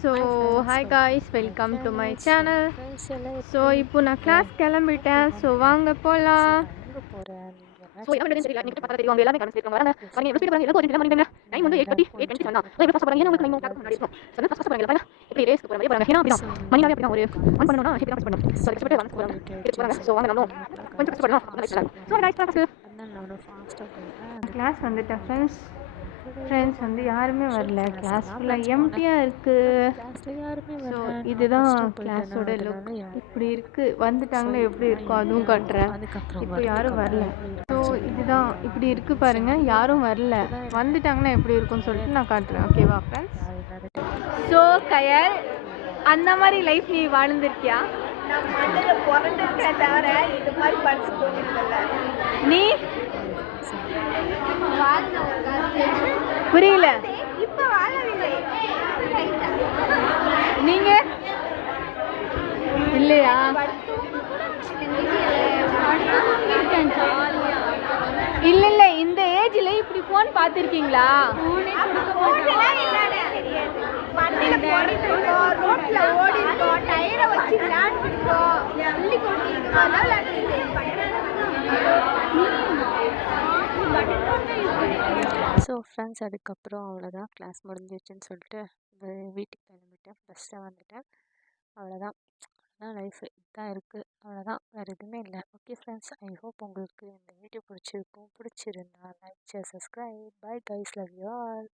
So hi guys, welcome to my channel. So இப்போ நான் class கிளம்பிட்டேன். ஸோ வாங்க போகலாம். ஸோ என்ன பண்ணுறதுன்னு தெரியல. நீங்கள் பார்த்தா தெரியும், அவங்க எல்லாமே கலந்து வராங்க. பாருங்க எப்படி பாருங்க, எல்லாம் ஒரு மணி டைம் வந்து 8:20 தான். எப்படி ஃபஸ்ட் போகிறாங்க, ஏன்னா உங்களுக்கு நீங்கள் முன்னாடி இருக்கும். ஸோ ஃபஸ்ட் போகிறாங்க பாருங்க, எப்படி ரேஸ்க்கு போகிற மாதிரி போகிறாங்க. ஏன்னா அப்படிதான் மணினாவே அப்படிதான் ஒரு ஒன் பண்ணணும்னா எப்படி தான் பண்ணணும். ஸோ கஷ்டப்பட்டு வந்து போகிறாங்க. ஸோ வாங்க நம்மளும் கொஞ்சம் கஷ்டப்படணும். ஸோ கிளாஸ் வந்துட்டேன் ஃப்ரெண்ட்ஸ் வந்து யாருமே வரல. கிளாஸ் ஃபுல்லாக எம்டியாக இருக்குது. ஸோ இதுதான் கிளாஸோட லுக். இப்படி இருக்குது. வந்துட்டாங்கன்னா எப்படி இருக்கும் அதுவும் காட்டுறேன். இப்போ யாரும் வரல. ஸோ இதுதான் இப்படி இருக்குது பாருங்கள். யாரும் வரல. வந்துட்டாங்கன்னா எப்படி இருக்கும்னு சொல்லிட்டு நான் காட்டுறேன். ஓகேவா ஃப்ரெண்ட்ஸ்? ஸோ கயல், அந்த மாதிரி லைஃப் நீ வாழ்ந்துருக்கியா? தவிர இது மாதிரி படிச்சு போயிருக்கல. நீ புரியல. நீங்க இல்லையா? இல்ல இல்ல, இந்த ஏஜ்ல இப்படி போன் பாத்திருக்கீங்களா? ஸோ ஃப்ரெண்ட்ஸ், அதுக்கப்புறம் அவ்வளோதான், கிளாஸ் முடிஞ்சிச்சுன்னு சொல்லிட்டு வீட்டுக்கு கிளம்பிட்டேன். ஃபஸ்ட்டாக வந்துட்டேன். அவ்வளோதான். ஆனால் லைஃப் இதுதான் இருக்குது. அவ்வளோதான், வேறு எதுவுமே இல்லை. ஓகே ஃப்ரெண்ட்ஸ், ஐ ஹோப் உங்களுக்கு இந்த வீடியோ பிடிச்சிருக்கும். பிடிச்சிருந்தா like, share, subscribe. Bye guys, love you all.